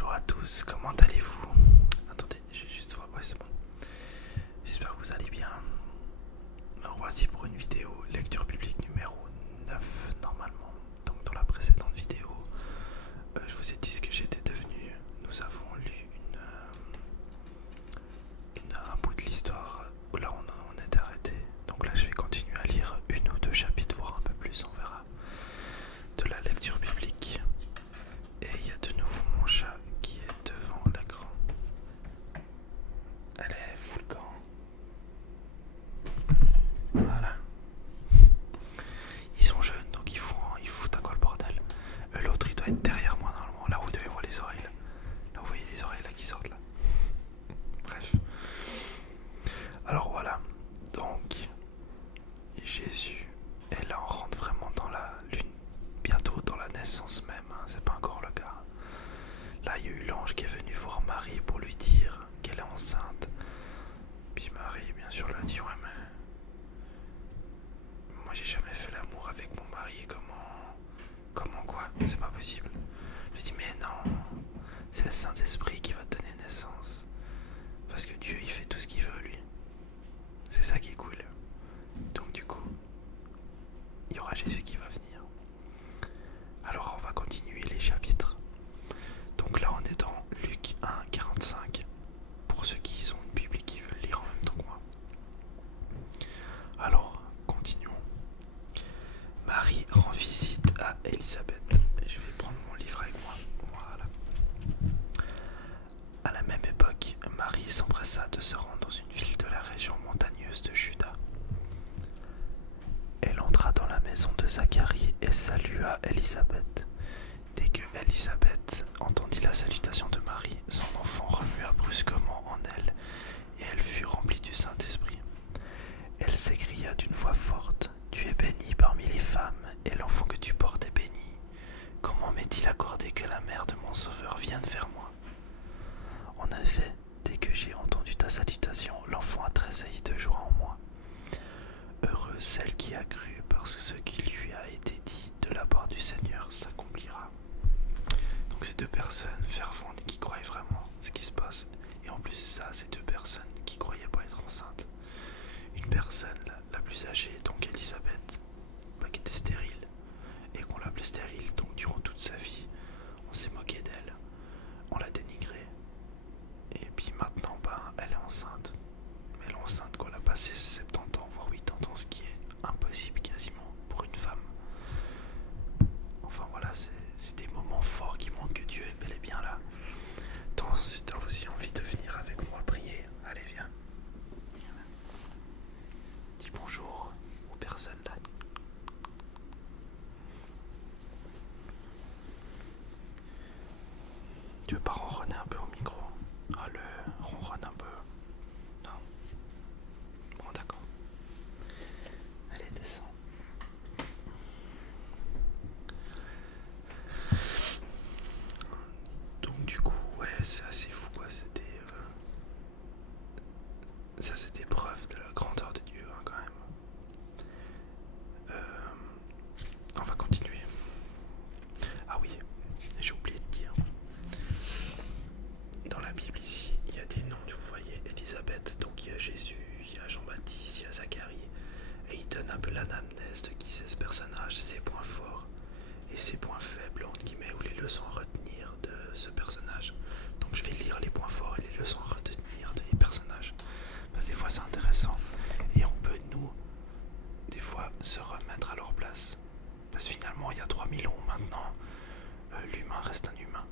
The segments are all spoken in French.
Bonjour à tous, comment allez-vous? Attendez, je vais juste voir, ouais c'est bon. J'espère que vous allez bien. Me revoici pour une vidéo lecture biblique numéro 9 normalement. Donc dans la précédente vidéo, je vous ai dit ce que j'étais devenu. Nous avons lu un bout de l'histoire où là on est arrêté. Donc là je vais continuer à lire une ou deux chapitres, voire un peu plus, on verra, de la lecture biblique. Et il y a de nouveau mon chat qui est devant l'écran. Allez, fous le camp. Voilà. Ils sont jeunes, donc ils foutent un quoi le bordel. L'autre il doit être derrière moi normalement, là où vous devez voir les oreilles. Là où vous voyez les oreilles là qui sortent là. Bref. Alors voilà. Donc Jésus. Et là on rentre vraiment dans la lune. Bientôt dans la naissance même, hein, c'est pas encore le cas. Là il y a eu l'ange qui est venu voir Marie pour lui dire qu'elle est enceinte. Puis Marie bien sûr lui a dit ouais mais moi j'ai jamais fait l'amour avec mon mari, comment quoi? C'est pas possible. Je lui dis mais non, c'est le Saint-Esprit qui va te donner naissance. Parce que Dieu il fait tout ce qu'il veut lui. C'est ça qui est cool. Donc du coup, il y aura Jésus qui va venir. Alors on va continuer les chapitres. Donc là on est dans Luc 1, 45. Pour ceux qui ont une Bible et qui veulent lire en même temps que moi. Alors, continuons. Marie rend visite à Élisabeth. Je vais prendre mon livre avec moi. Voilà. À la même époque, Marie s'empressa de se rendre dans une ville de la région montagneuse de Juda. Elle entra dans la maison de Zacharie et salua Élisabeth. Dès que Élisabeth entendit la salutation de Marie, son enfant remua brusquement en elle, et elle fut remplie du Saint-Esprit. Elle s'écria d'une voix forte: « Tu es bénie parmi les femmes, et l'enfant que tu portes est béni. Comment m'est-il accordé que la mère de mon Sauveur vienne vers moi? En effet, dès que j'ai entendu ta salutation, l'enfant a tressailli de joie en moi. Heureuse celle qui a cru, parce que ce qui lui a été dit de la part du Seigneur s'accomplira. » Donc ces deux personnes ferventes qui croient vraiment ce qui se passe, et en plus de ça, ces deux personnes qui croyaient pas être enceintes. Une personne la plus âgée, donc Élisabeth, qui était stérile, et qu'on l'appelait stérile, donc durant toute sa vie, on s'est moqué d'elle, on l'a dénigrée, et puis maintenant, elle est enceinte. Mais elle est enceinte, quoi, elle a passé 70 ans, voire 80 ans, ce qui est impossible quasiment pour une femme. Enfin voilà, c'est des moments forts qui montrent que Dieu est bel et bien là. Si tu as aussi envie de venir avec moi prier, allez viens. Dis bonjour aux personnes là. Tu veux pas ronronner un peu au micro? Ah, le ronronne un peu. Non. Bon, d'accord. Allez, descends. Donc du coup, ouais, c'est assez fou quoi. C'était preuve de la grandeur de Dieu hein, quand même. On va continuer. Ah oui, j'ai oublié de dire. Dans la Bible ici, il y a des noms, vous voyez, Élisabeth, donc il y a Jésus, il y a Jean-Baptiste, il y a Zacharie, et il donne un peu l'anamnèse de qui c'est ce personnage, ses points forts et ses points faibles, entre guillemets, ou les leçons à retenir de ce personnage. Donc je vais lire les points forts et les leçons à retenir des personnages. Parce que des fois c'est intéressant, et on peut nous, des fois, se remettre à leur place. Parce que finalement, il y a 3000 ans maintenant, l'humain reste un humain.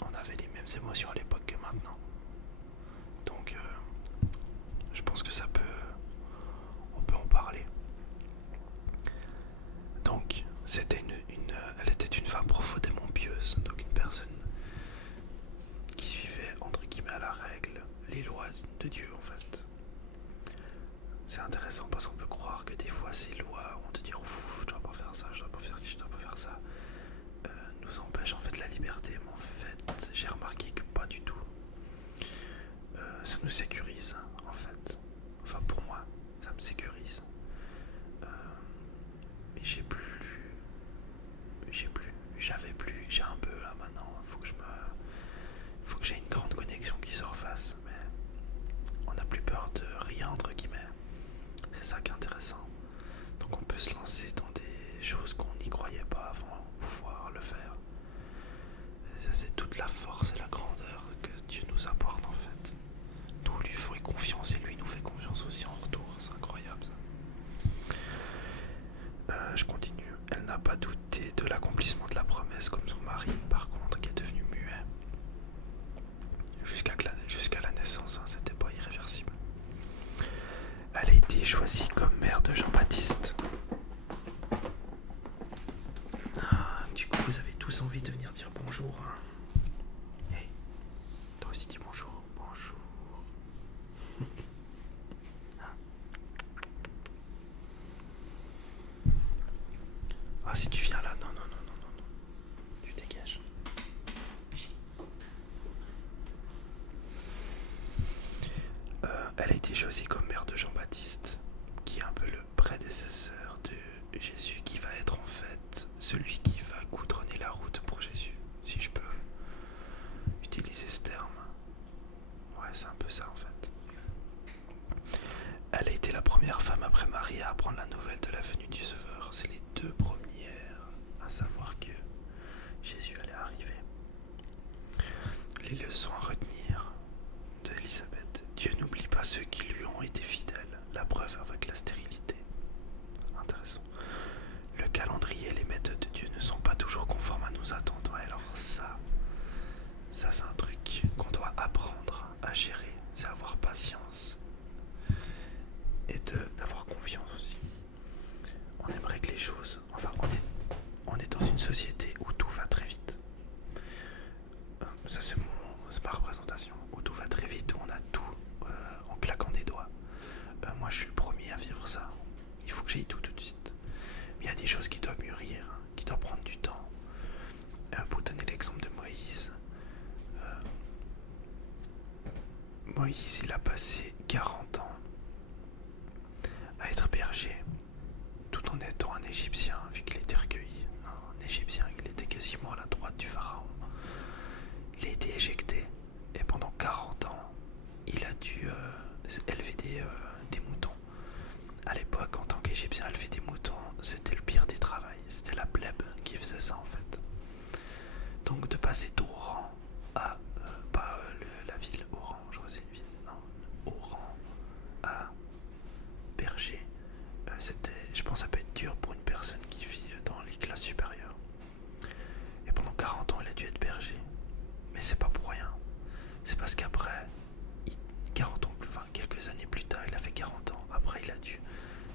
On avait les mêmes émotions à l'époque que maintenant. Donc, je pense que on peut en parler. Donc, elle était une femme profondément pieuse, donc une personne qui suivait, entre guillemets, à la règle, les lois de Dieu, en fait. C'est intéressant parce qu'on peut croire que des fois, ces lois, on te dit, ouf, je dois pas faire ça, je dois pas faire ci, je dois pas faire ça, nous empêchent en fait la liberté. Mais en fait, j'ai remarqué que pas du tout. Ça nous sécurise, en fait. Enfin, pour moi, ça me sécurise. Et j'avais plus, j'ai un peu là maintenant. Faut que je me se lancer dans des choses qu'on n'y croyait pas avant pouvoir le faire. Et ça, c'est toute la force et la grandeur que Dieu nous apporte en fait. Nous lui faisons confiance et lui nous fait confiance aussi en retour. C'est incroyable ça. Je continue. Elle n'a pas douté de l'accomplissement de la promesse comme son mari, par contre, qui est devenu muet. Jusqu'à la naissance, hein, c'était pas irréversible. Elle a été choisie comme mère de Jean-Baptiste. Du coup, vous avez tous envie de venir dire bonjour. Hein. Hey, toi aussi dis bonjour. Bonjour. Ah, si tu viens là, non. Tu dégages. Elle a été choisie comme mère de Jean-Baptiste, qui est un peu le prédécesseur de Jésus, qui va être en fait celui qui va goudronner la route pour Jésus, si je peux utiliser ce terme. Ouais, c'est un peu ça en fait. Elle a été la première femme après Marie à apprendre la nouvelle de la venue du Sauveur. C'est les deux premières à savoir que Jésus allait arriver. Les leçons à retenir d'Élisabeth. Dieu n'oublie pas ceux qui lui ont été fidèles. La preuve avec la stérilité. Intéressant. Le calendrier et les méthodes de Dieu ne sont pas toujours conformes à nos attentes. Ouais, alors ça c'est un truc qu'on doit apprendre à gérer. C'est avoir patience. Et d'avoir confiance aussi. On aimerait que les choses... Enfin, on est dans une société où tout va très vite. Ça c'est ma représentation. Où tout va très vite, où on a tout en claquant des doigts. Moi je suis le premier à vivre ça. Il faut que j'aille tout de suite. Mais il y a des choses qui doivent mûrir, hein, qui doivent prendre du temps. Pour donner l'exemple de Moïse. Moïse, il a passé 40 ans à être berger, tout en étant un Égyptien, vu qu'il était recueilli. Un Égyptien, il était quasiment à la droite du pharaon. Il a été éjecté, et pendant 40 ans, il a dû élever des moutons. À l'époque, en tant qu'Égyptien, élever des moutons, c'était le pire des travails. C'était la plèbe qui faisait ça, en fait. Donc de passer d'Oran à... pas la ville, Oran, je crois que c'est une ville, non. Oran à berger, je pense que ça peut être dur pour une personne qui vit dans les classes supérieures. Et pendant 40 ans, il a dû être berger. Mais c'est pas pour rien. C'est parce qu'après, 40 ans, enfin quelques années plus tard, il a fait 40 ans. Après, il a dû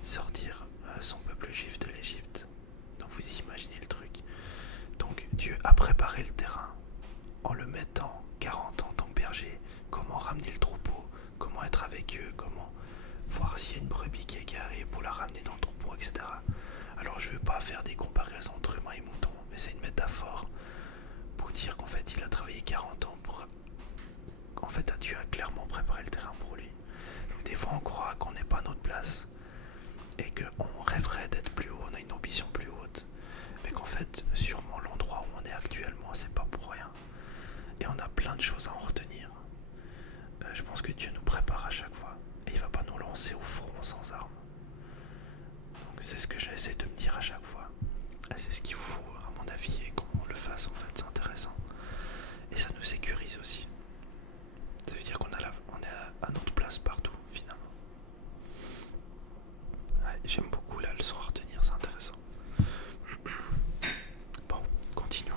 sortir son peuple juif de l'Égypte. Donc vous imaginez le truc. Donc Dieu a préparé le terrain en le mettant 40 ans en tant que berger. Comment ramener le troupeau, comment être avec eux, comment voir s'il y a une brebis qui est garée pour la ramener dans le troupeau, etc. Alors je ne veux pas faire des comparaisons entre humains et moutons, mais c'est une métaphore pour dire qu'en fait il a travaillé 40 ans pour... En fait Dieu a clairement préparé le terrain pour lui. Donc des fois on croit qu'on n'est pas à notre place et qu'on rêverait d'être plus haut, on a une ambition plus haute, mais qu'en fait sûrement l'endroit où on est actuellement c'est pas pour rien. Et on a plein de choses à en retenir. Je pense que Dieu nous prépare à chaque fois. Et il va pas nous lancer au front sans armes. Donc c'est ce que j'essaie de me dire à chaque fois. Et c'est ce qu'il faut, à mon avis, et qu'on le fasse en fait, c'est intéressant. Et ça nous sécurise aussi. Ça veut dire qu'on est à notre place partout, finalement. Ouais, j'aime beaucoup la leçon à retenir, c'est intéressant. Bon, continuons.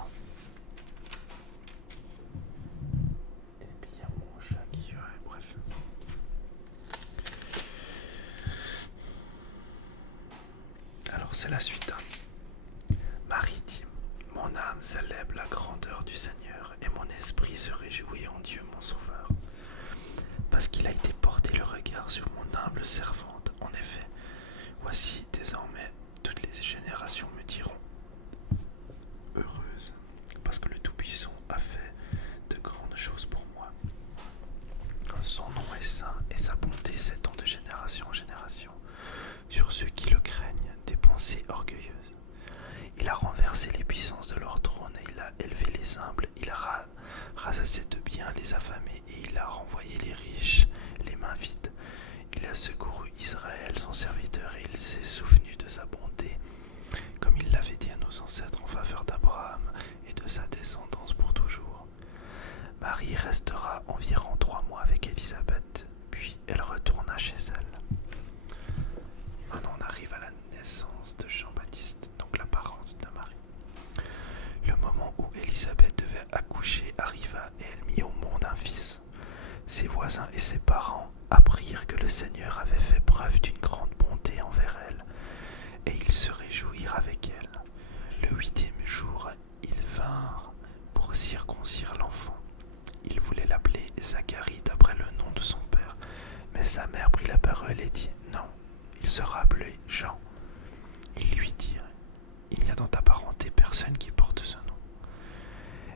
Et puis il y a mon chat qui... Ouais, bref. Alors c'est la suite. Marie dit: mon âme célèbre la grandeur du Seigneur et mon esprit se réjouit en Dieu mon Sauveur, parce qu'il a été porté le regard sur mon humble servante. En effet, voici désormais toutes les générations me diront heureuse, parce que le Tout-Puissant a fait de grandes choses pour moi. Son nom est saint et sa bonté s'étend de génération en génération sur ceux qui le craignent des pensées orgueilleuses. Il a renversé les puissances de leur trône et il a élevé les humbles. Il a ramassé de biens les affamés et il a renvoyé les riches les mains vides. Il a secouru Israël, son serviteur, et il s'est souvenu de sa bonté comme il l'avait dit à nos ancêtres en faveur d'Abraham et de sa descendance pour toujours. Marie restera environ 3 mois avec Élisabeth, puis elle retourna chez elle. Maintenant on arrive à la naissance de Jean-Baptiste, donc la parente de Marie. Le moment où Élisabeth devait accoucher arriva et elle mit au monde un fils. Ses voisins et ses parents apprirent que le Seigneur avait fait preuve d'une grande bonté envers elle, et ils se réjouirent avec elle. Le 8e jour, ils vinrent pour circoncire l'enfant. Ils voulaient l'appeler Zacharie d'après le nom de son père, mais sa mère prit la parole et dit « Non, il sera appelé Jean. » Ils lui dirent « Il n'y a dans ta parenté personne qui porte ce nom. »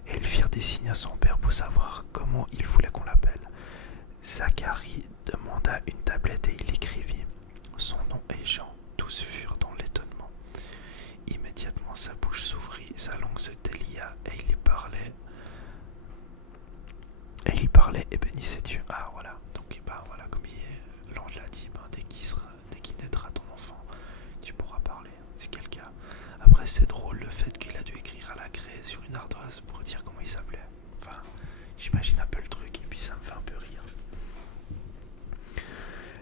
Et ils firent des signes à son père pour savoir comment il voulait qu'on l'appelle. Zacharie demanda une tablette et il écrivit « Son nom est Jean. » Tous furent dans l'étonnement. Immédiatement sa bouche s'ouvrit, sa langue se délia et il parlait et bénissait Dieu. Ah voilà, donc voilà, comme l'ange l'a dit, dès qu'il naîtra ton enfant, tu pourras parler, c'est quel cas. Après c'est drôle le fait qu'il a dû écrire à la craie sur une ardoise pour dire comment il s'appelait. Enfin, j'imagine un peu le truc et puis ça me fait un peu rire.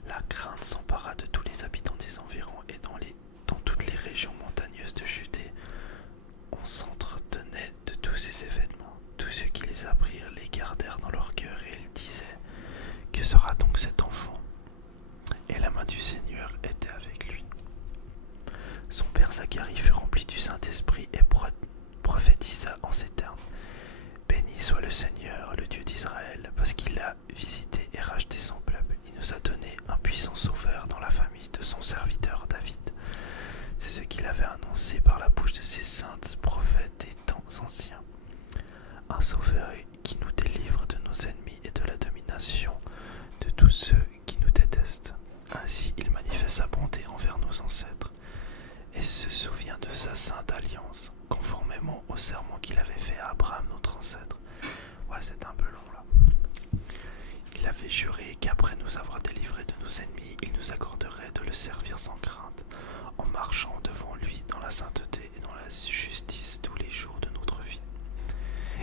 La crainte s'empara de tous les habitants des environs et dans toutes les régions montagneuses de Judée. On s'entretenait de tous ces événements. Tous ceux qui les apprirent les gardèrent dans leur cœur et ils disaient « Que sera donc cet enfant ?» Et la main du Seigneur était avec lui. Son père Zacharie fut rempli du Saint-Esprit et prophétisa en ces termes. « Béni soit le Seigneur, le Dieu d'Israël, parce qu'il a visité et racheté son peuple. Il nous a donné un puissant sauveur dans la famille de son serviteur David. C'est ce qu'il avait annoncé par la bouche de ses saints prophètes des temps anciens. Un sauveur qui nous délivre de nos ennemis et de la domination de tous ceux qui nous détestent. Ainsi il manifeste sa bonté envers nos ancêtres et se souvient de sa sainte alliance, conformément au serment qu'il avait fait à Abraham notre ancêtre. » Ouais, c'est un peu long là. Il avait juré qu'après nous avoir délivrés de nos ennemis, il nous accorderait de le servir sans crainte, en marchant devant lui dans la sainteté et dans la justice tous les jours de notre vie.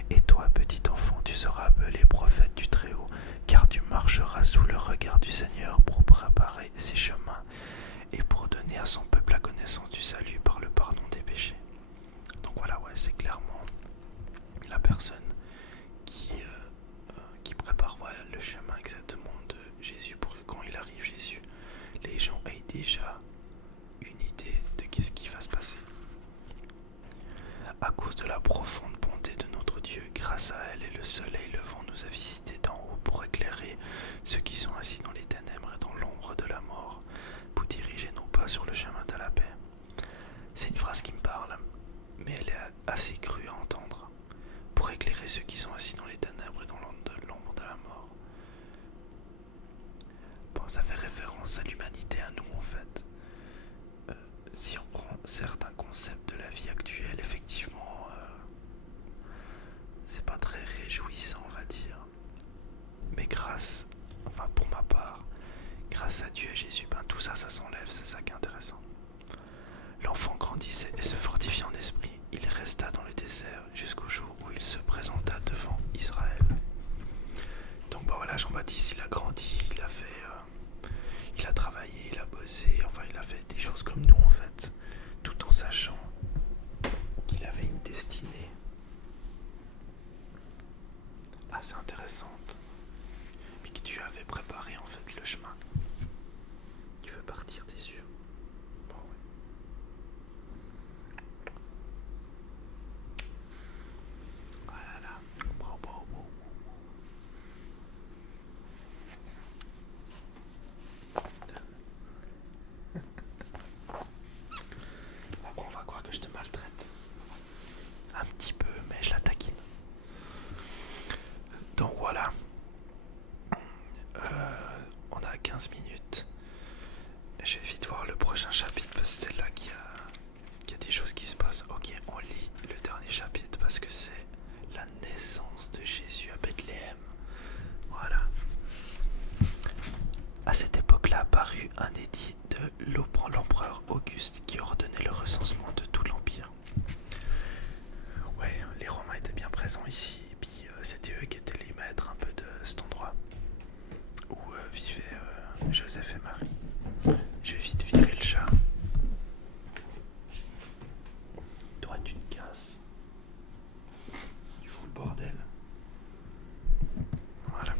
Et toi, petit enfant, tu seras appelé prophète du Très-Haut, car tu marcheras sous le regard du Seigneur pour préparer ses chemins et pour donner à son peuple la connaissance du salut par le pardon des péchés. Donc voilà, ouais, c'est clairement la personne qui prépare le chemin exactement de Jésus pour que quand il arrive Jésus, les gens aient déjà une idée de qu'est-ce qui va se passer. À cause de la profonde bonté de notre Dieu, grâce à elle et le soleil levant nous a visités d'en haut pour éclairer ceux qui sont assis dans les ténèbres et dans l'ombre de la mort, pour diriger nos pas sur le chemin de la paix. C'est une phrase qui me parle, mais elle est assez crue à entendre. Pour éclairer ceux qui sont assis dans les ténèbres et dans l'ombre de la mort. Bon, ça fait référence à l'humanité, à nous en fait. Si on prend certains concepts de la vie actuelle, effectivement, c'est pas très réjouissant, on va dire. Mais pour ma part, grâce à Dieu et Jésus, tout ça, ça s'enlève, c'est ça qui est intéressant. L'enfant grandissait et se fortifiait en esprit. Il resta dans le désert jusqu'au jour où il se présenta devant Israël. Donc voilà, Jean-Baptiste, il a grandi, il a travaillé, il a bossé, enfin il a fait des choses comme nous en fait, tout en sachant qu'il avait une destinée assez intéressante, mais que Dieu avait préparé en fait le chemin. Tu veux partir, t'es sûr? Bon, ouais. Voilà. Bon. Après on va croire que je te maltraite. Un petit peu, mais je la taquine. Donc voilà. On a 15 minutes. Je vais vite voir présents ici, et puis c'était eux qui étaient les maîtres un peu de cet endroit où vivaient Joseph et Marie. Je vais vite virer le chat. Toi, tu te casses. Tu fous le bordel. Voilà.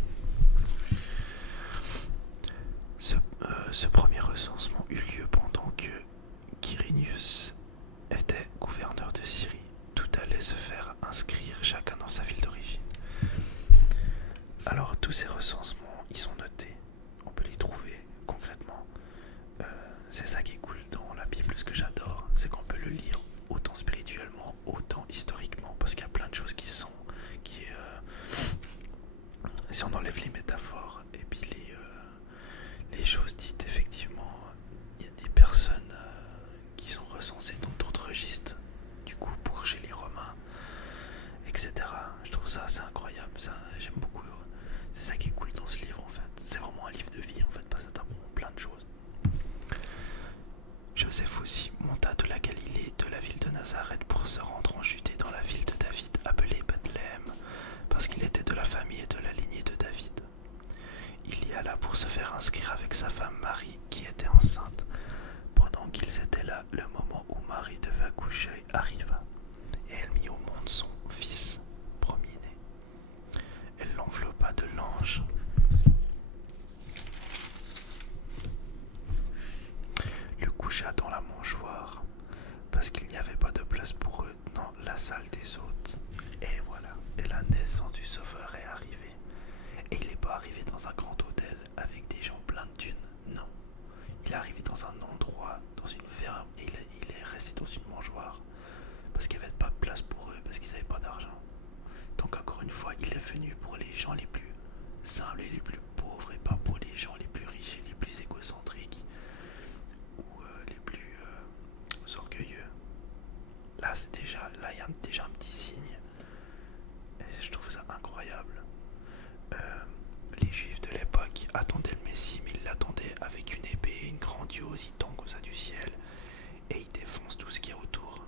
Ce premier recensement eut lieu pendant que Quirinius était gouverneur de Syrie. Tout allait se faire inscrire chacun dans sa ville d'origine. Alors tous ces recensements, ils sont notés. On peut les trouver concrètement. C'est ça qui est cool dans la Bible. Ce que j'adore, c'est qu'on peut le lire autant spirituellement, autant historiquement, parce qu'il y a plein de choses si on enlève les métaphores et puis les choses dites, effectivement, il y a des personnes qui sont recensées dans d'autres registres, du coup pour chez les Romains, etc. Je trouve ça assez incroyable, ça, j'aime beaucoup. C'est ça qui est cool dans ce livre en fait. C'est vraiment un livre de vie en fait, parce que ça t'apprend plein de choses. Joseph aussi monta de la Galilée, de la ville de Nazareth, pour se rendre en Judée dans la ville de David, appelée Bethléem, parce qu'il était de la famille et de la lignée de David. Il y alla pour se faire inscrire avec sa femme Marie, qui était enceinte. Pendant qu'ils étaient là, le moment où Marie devait accoucher arriva, et elle mit au monde son fils premier-né. Elle l'enveloppa de l'ange, le coucha dans la mangeoire, parce qu'il n'y avait pas de place pour eux dans la salle des hôtes. Et voilà, et la naissance du Sauveur est arrivée. Et il n'est pas arrivé dans un grand hôtel avec des gens pleins de thunes, non. Il est arrivé dans un endroit, dans une ferme, et il est resté dans une mangeoire, parce qu'il n'y avait pas de place pour eux, parce qu'ils n'avaient pas d'argent. Donc encore une fois, il est venu pour les gens les plus simples et les plus pauvres, et pas pour les gens les plus riches et les plus égocentriques, ou les plus orgueilleux. Là, il y a déjà un petit signe, et je trouve ça incroyable. Les juifs de l'époque attendaient le Messie, mais ils l'attendaient avec une épée, une grandiose, il tombe comme ça du ciel, et il défonce tout ce qu'il y a autour.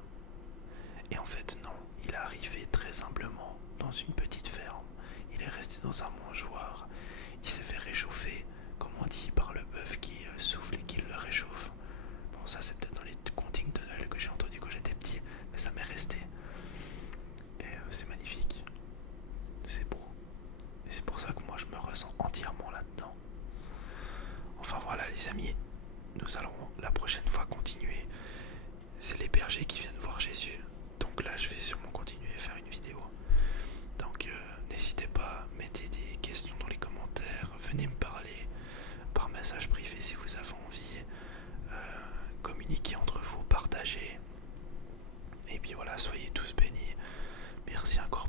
Et en fait non, il est arrivé très humblement dans une petite ferme, il est resté dans un mangeoire, il s'est fait réchauffer, comme on dit, par le bœuf qui souffle et qui le réchauffe. Bon, ça c'est peut-être dans les comptines de Noël que j'ai entendu quand j'étais petit, mais ça m'est resté. Et c'est magnifique, c'est beau. Et c'est pour ça que moi je me ressens entièrement là-dedans. Enfin voilà les amis, nous allons la prochaine fois continuer. C'est les bergers qui viennent voir Jésus. Donc là je vais sûrement continuer à faire une vidéo. Donc n'hésitez pas, mettez des questions dans les commentaires, venez me parler par message privé si vous avez envie. Communiquez entre vous, partagez. Et puis voilà, soyez tous bénis. Merci encore